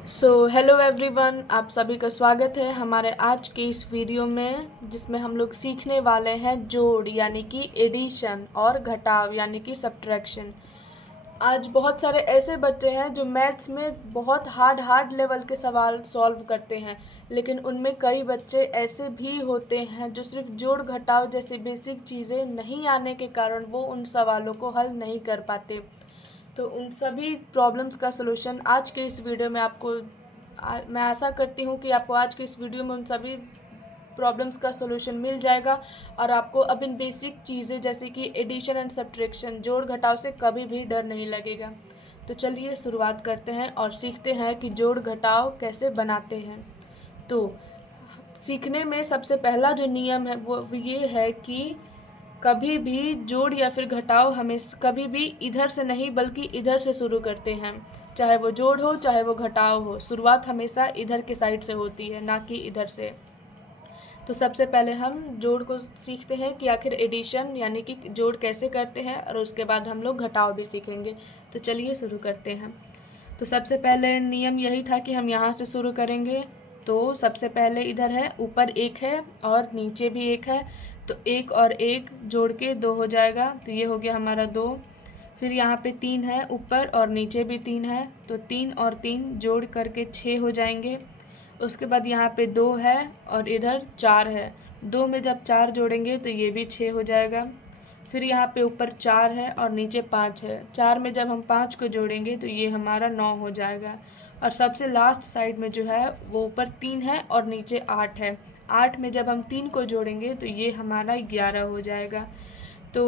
Hello everyone, आप सभी का स्वागत है हमारे आज के इस वीडियो में, जिसमें हम लोग सीखने वाले हैं जोड़ यानी कि एडिशन और घटाव यानी कि सब्ट्रैक्शन। आज बहुत सारे ऐसे बच्चे हैं जो मैथ्स में बहुत हार्ड लेवल के सवाल सॉल्व करते हैं, लेकिन उनमें कई बच्चे ऐसे भी होते हैं जो सिर्फ जोड़ घटाव जैसी बेसिक चीज़ें नहीं आने के कारण वो उन सवालों को हल नहीं कर पाते। तो उन सभी प्रॉब्लम्स का सलूशन आज के इस वीडियो में आपको मैं आशा करती हूँ कि आपको आज के इस वीडियो में उन सभी प्रॉब्लम्स का सलूशन मिल जाएगा और आपको अब इन बेसिक चीज़ें जैसे कि एडिशन एंड सब्ट्रैक्शन जोड़ घटाव से कभी भी डर नहीं लगेगा। तो चलिए शुरुआत करते हैं और सीखते हैं कि जोड़ घटाव कैसे बनाते हैं। तो सीखने में सबसे पहला जो नियम है वो ये है कि कभी भी जोड़ या फिर घटाव हमें कभी भी इधर से नहीं बल्कि इधर से शुरू करते हैं। चाहे वो जोड़ हो चाहे वो घटाव हो, शुरुआत हमेशा इधर के साइड से होती है, ना कि इधर से। तो सबसे पहले हम जोड़ को सीखते हैं कि आखिर एडिशन यानी कि जोड़ कैसे करते हैं, और उसके बाद हम लोग घटाव भी सीखेंगे। तो चलिए शुरू करते हैं। तो सबसे पहले नियम यही था कि हम यहाँ से शुरू करेंगे। तो सबसे पहले इधर है, ऊपर एक है और नीचे भी एक है, तो एक और एक जोड़ के दो हो जाएगा, तो ये हो गया हमारा दो। फिर यहाँ पे तीन है, ऊपर और नीचे भी तीन है, तो तीन और तीन जोड़ करके छः हो जाएंगे। उसके बाद यहाँ पे दो है और इधर चार है, दो में जब चार जोड़ेंगे तो ये भी छः हो जाएगा। फिर यहाँ पे ऊपर चार है और नीचे पाँच है, चार में जब हम पाँच को जोड़ेंगे तो ये हमारा नौ हो जाएगा। और सबसे लास्ट साइड में जो है वो ऊपर तीन है और नीचे आठ है, आठ में जब हम तीन को जोड़ेंगे तो ये हमारा 11 हो जाएगा। तो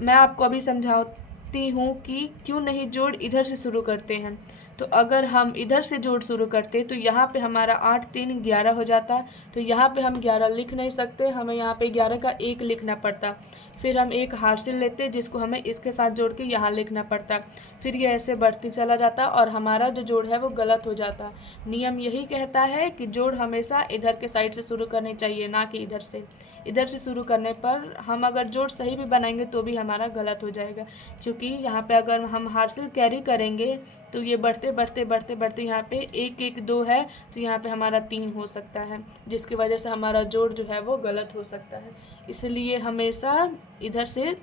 मैं आपको अभी समझाती हूँ कि क्यों नहीं जोड़ इधर से शुरू करते हैं। तो अगर हम इधर से जोड़ शुरू करते तो यहाँ पे हमारा 8 3 11 हो जाता, तो यहाँ पे हम 11 लिख नहीं सकते, हमें यहाँ पे 11 का एक लिखना पड़ता। फिर हम एक हार्सिल लेते जिसको हमें इसके साथ जोड़ के यहाँ लिखना पड़ता। फिर ये ऐसे बढ़ती चला जाता और हमारा जो जोड़ है वो गलत हो जाता। नियम यही कहता है कि जोड़ हमेशा इधर के साइड से शुरू करनी चाहिए, ना कि इधर से। इधर से शुरू करने पर हम अगर जोड़ सही भी बनाएंगे तो भी हमारा गलत हो जाएगा, क्योंकि यहाँ पे अगर हम हार्सिल कैरी करेंगे तो ये बढ़ते बढ़ते बढ़ते बढ़ते यहाँ पे एक एक दो है, तो यहाँ पे हमारा तीन हो सकता है, जिसकी वजह से हमारा जोड़ जो है वो गलत हो सकता है। इसलिए हमेशा इधर से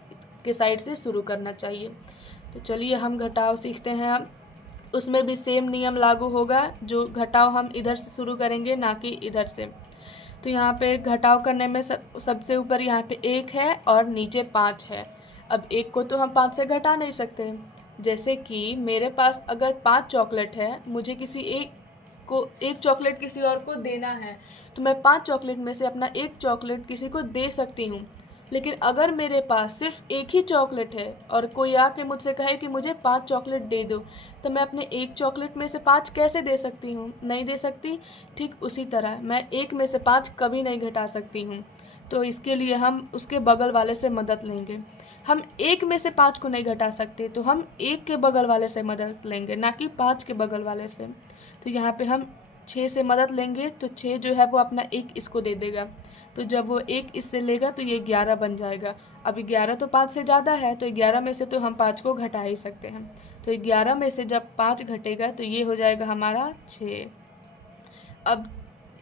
के साइड से शुरू करना चाहिए। तो चलिए हम घटाव सीखते हैं। अब उसमें भी सेम नियम लागू होगा, जो घटाव हम इधर से शुरू करेंगे ना कि इधर से। तो यहाँ पे घटाव करने में सबसे ऊपर यहाँ पे एक है और नीचे पाँच है। अब एक को तो हम पाँच से घटा नहीं सकते। जैसे कि मेरे पास अगर 5 चॉकलेट है, मुझे किसी एक को एक चॉकलेट किसी और को देना है, तो मैं 5 चॉकलेट में से अपना एक चॉकलेट किसी को दे सकती हूँ। लेकिन अगर मेरे पास सिर्फ एक ही चॉकलेट है और कोई आके मुझसे कहे कि मुझे 5 चॉकलेट दे दो, तो मैं अपने एक चॉकलेट में से 5 कैसे दे सकती हूँ? नहीं दे सकती। ठीक उसी तरह मैं एक में से 5 कभी नहीं घटा सकती हूँ। तो इसके लिए हम उसके बगल वाले से मदद लेंगे। हम एक में से 5 को नहीं घटा सकते, तो हम एक के बगल वाले से मदद लेंगे, ना कि 5 के बगल वाले से। तो यहाँ पे हम 6 से मदद लेंगे, तो 6 जो है वो अपना एक इसको दे देगा, तो जब वो एक इससे लेगा तो ये 11 बन जाएगा। अब 11 तो 5 से ज़्यादा है, तो 11 में से तो हम 5 को घटा ही सकते हैं। तो 11 में से जब 5 घटेगा तो ये हो जाएगा हमारा 6। अब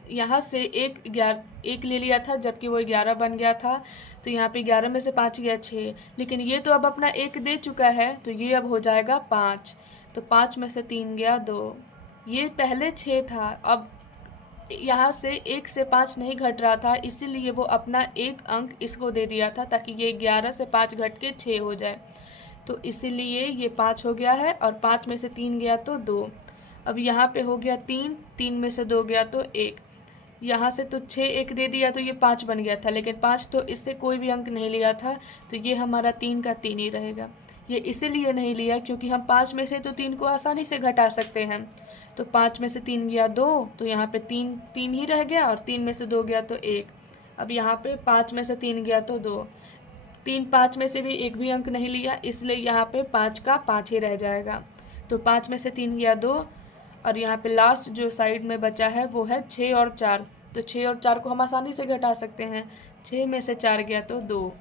यहाँ से एक ले लिया था जबकि वो 11 बन गया था, तो यहाँ पे 11 में से 5 गया 6, लेकिन ये तो अब अपना एक दे चुका है, तो ये अब हो जाएगा 5। तो 5 में से 3 गया 2, ये पहले 6 था। अब यहाँ से एक से 5 नहीं घट रहा था, इसीलिए वो अपना एक अंक इसको दे दिया था ताकि ये 11 से 5 घट के 6 हो जाए। तो इसीलिए ये 5 हो गया है और 5 में से 3 गया तो 2। अब यहाँ पे हो गया 3, 3 में से 2 गया तो 1। यहाँ से तो 6 एक दे दिया तो ये 5 बन गया था, लेकिन 5 तो इससे कोई भी अंक नहीं लिया था, तो ये हमारा 3 का 3 ही रहेगा। ये इसीलिए नहीं लिया क्योंकि हम 5 में से तो 3 को आसानी से घटा सकते हैं। तो 5 में से 3 गया 2, तो यहाँ पे 3 3 ही रह गया, और 3 में से 2 गया तो 1। अब यहाँ पे 5 में से 3 गया तो 2, 3 5 में से भी एक भी अंक नहीं लिया, इसलिए यहाँ पे 5 का 5 ही रह जाएगा। तो 5 में से 3 गया 2, और यहाँ पे लास्ट जो साइड में बचा है वो है 6 और 4। तो 6 और 4 को हम आसानी से घटा सकते हैं, 6 में से 4 गया तो 2।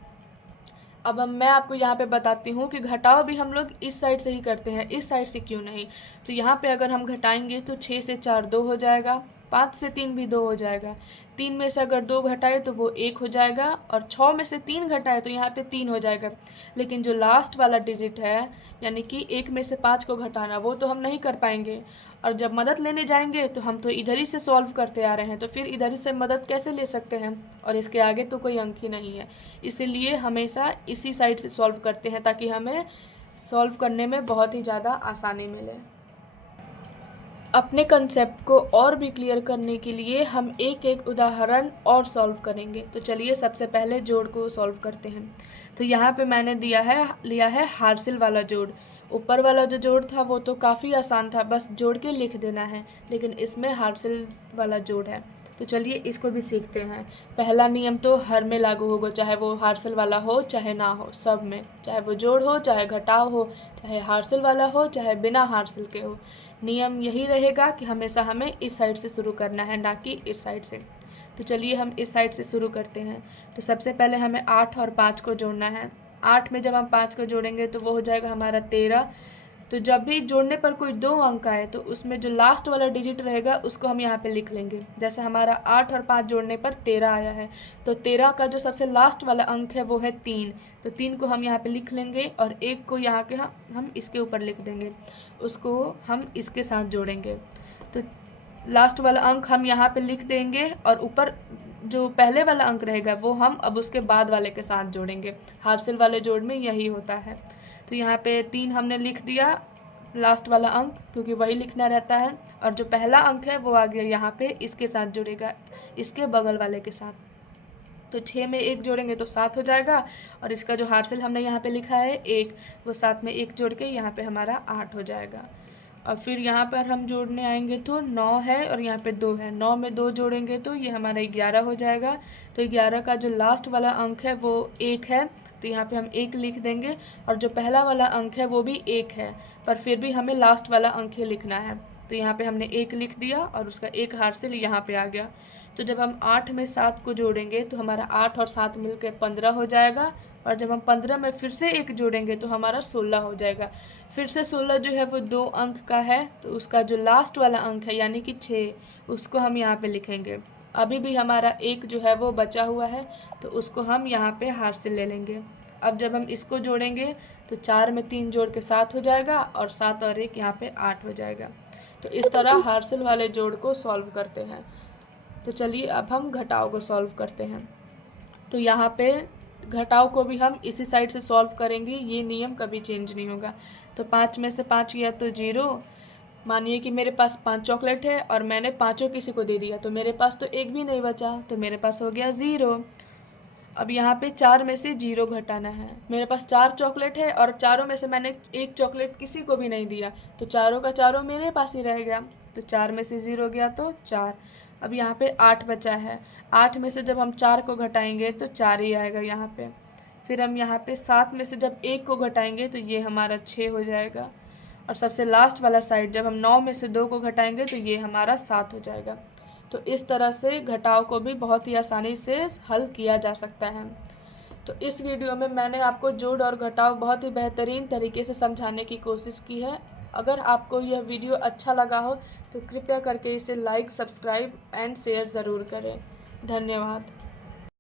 अब मैं आपको यहाँ पे बताती हूँ कि घटाव भी हम लोग इस साइड से ही करते हैं, इस साइड से क्यों नहीं। तो यहाँ पे अगर हम घटाएंगे तो 6 से 4 2 हो जाएगा, 5 से 3 भी 2 हो जाएगा, 3 में से अगर 2 घटाए तो वो 1 हो जाएगा, और 6 में से 3 घटाए तो यहाँ पे 3 हो जाएगा। लेकिन जो लास्ट वाला डिजिट है यानी कि 1 में से 5 को घटाना, वो तो हम नहीं कर पाएंगे। और जब मदद लेने जाएंगे तो हम तो इधर ही से सॉल्व करते आ रहे हैं, तो फिर इधर ही से मदद कैसे ले सकते हैं, और इसके आगे तो कोई अंक ही नहीं है। इसीलिए हमेशा इसी साइड से सॉल्व करते हैं ताकि हमें सॉल्व करने में बहुत ही ज़्यादा आसानी मिले। अपने कंसेप्ट को और भी क्लियर करने के लिए हम एक एक उदाहरण और सॉल्व करेंगे। तो चलिए सबसे पहले जोड़ को सॉल्व करते हैं। तो यहाँ पे मैंने लिया है हार्सिल वाला जोड़। ऊपर वाला जो जोड़ था वो तो काफ़ी आसान था, बस जोड़ के लिख देना है, लेकिन इसमें हार्सिल वाला जोड़ है। तो चलिए इसको भी सीखते हैं। पहला नियम तो हर में लागू होगा, चाहे वो हार्सिल वाला हो चाहे ना हो, सब में, चाहे वो जोड़ हो चाहे घटाव हो, चाहे हार्सिल वाला हो चाहे बिना हार्सिल के हो। नियम यही रहेगा कि हमेशा हमें इस साइड से शुरू करना है, ना कि इस साइड से। तो चलिए हम इस साइड से शुरू करते हैं। तो सबसे पहले हमें 8 और 5 को जोड़ना है। 8 में जब हम 5 को जोड़ेंगे तो वो हो जाएगा हमारा 13। तो जब भी जोड़ने पर कोई 2 अंक आए तो उसमें जो लास्ट वाला डिजिट रहेगा उसको हम यहाँ पे लिख लेंगे। जैसे हमारा 8 और 5 जोड़ने पर 13 आया है, तो 13 का जो सबसे लास्ट वाला अंक है वो है 3। तो 3 को हम यहाँ पे लिख लेंगे, और 1 को यहाँ के हम इसके ऊपर लिख देंगे, उसको हम इसके साथ जोड़ेंगे। तो लास्ट वाला अंक हम यहाँ पे लिख देंगे, और ऊपर जो पहले वाला अंक रहेगा वो हम अब उसके बाद वाले के साथ जोड़ेंगे। हार्सिल वाले जोड़ में यही होता है। तो यहाँ पे 3 हमने लिख दिया लास्ट वाला अंक, क्योंकि वही लिखना रहता है, और जो पहला अंक है वो आ गया यहाँ पे इसके साथ जुड़ेगा, इसके बगल वाले के साथ। तो 6 में 1 जोड़ेंगे तो 7 हो जाएगा, और इसका जो हार्सिल हमने यहाँ पे लिखा है 1, वो 7 में 1 जोड़ के यहाँ पे हमारा 8 हो जाएगा। और फिर यहाँ पर हम जोड़ने आएंगे तो 9 है और यहाँ पे 2 है, 9 में 2 जोड़ेंगे तो ये हमारा 11 हो जाएगा। तो 11 का जो लास्ट वाला अंक है वो 1 है, तो यहाँ पे हम 1 लिख देंगे, और जो पहला वाला अंक है वो भी 1 है, पर फिर भी हमें लास्ट वाला अंक ही लिखना है। तो यहाँ पे हमने 1 लिख दिया, और उसका 1 हार्सिल यहाँ पे आ गया। तो जब हम 8 में 7 को जोड़ेंगे तो हमारा 8 और 7 मिलकर 15 हो जाएगा, और जब हम 15 में फिर से 1 जोड़ेंगे तो हमारा 16 हो जाएगा। फिर से 16 जो है वो 2 अंक का है, तो उसका जो लास्ट वाला अंक है यानी कि 6, उसको हम यहाँ पे लिखेंगे। अभी भी हमारा 1 जो है वो बचा हुआ है, तो उसको हम यहाँ पे हार्सिल ले लेंगे। अब जब हम इसको जोड़ेंगे तो 4 में 3 जोड़ के 7 हो जाएगा, और 7 और 1 यहाँ पे 8 हो जाएगा। तो इस तरह हार्सिल वाले जोड़ को सॉल्व करते हैं। तो चलिए अब हम घटाव को सॉल्व करते हैं। तो यहाँ पे घटाव को भी हम इसी साइड से सॉल्व करेंगे, ये नियम कभी चेंज नहीं होगा। तो 5 में से 5 गया तो 0। मानिए कि मेरे पास 5 चॉकलेट है और मैंने पाँचों किसी को दे दिया, तो मेरे पास तो एक भी नहीं बचा, तो मेरे पास हो गया 0। अब यहाँ पे 4 में से 0 घटाना है। मेरे पास 4 चॉकलेट है और चारों में से मैंने एक चॉकलेट किसी को भी नहीं दिया, तो चारों का चारों मेरे पास ही रह गया। तो 4 में से 0 गया तो 4। अब यहाँ पे 8 बचा है। 8 में से जब हम 4 को घटाएंगे तो 4 ही आएगा यहाँ पे। फिर हम यहाँ पे 7 में से जब 1 को घटाएंगे तो ये हमारा 6 हो जाएगा। और सबसे लास्ट वाला साइड जब हम 9 में से 2 को घटाएंगे तो ये हमारा 7 हो जाएगा। तो इस तरह से घटाव को भी बहुत ही आसानी से हल किया जा सकता है। तो इस वीडियो में मैंने आपको जोड़ और घटाव बहुत ही बेहतरीन तरीके से समझाने की कोशिश की है। अगर आपको यह वीडियो अच्छा लगा हो तो कृपया करके इसे लाइक, सब्सक्राइब एंड शेयर ज़रूर करें। धन्यवाद।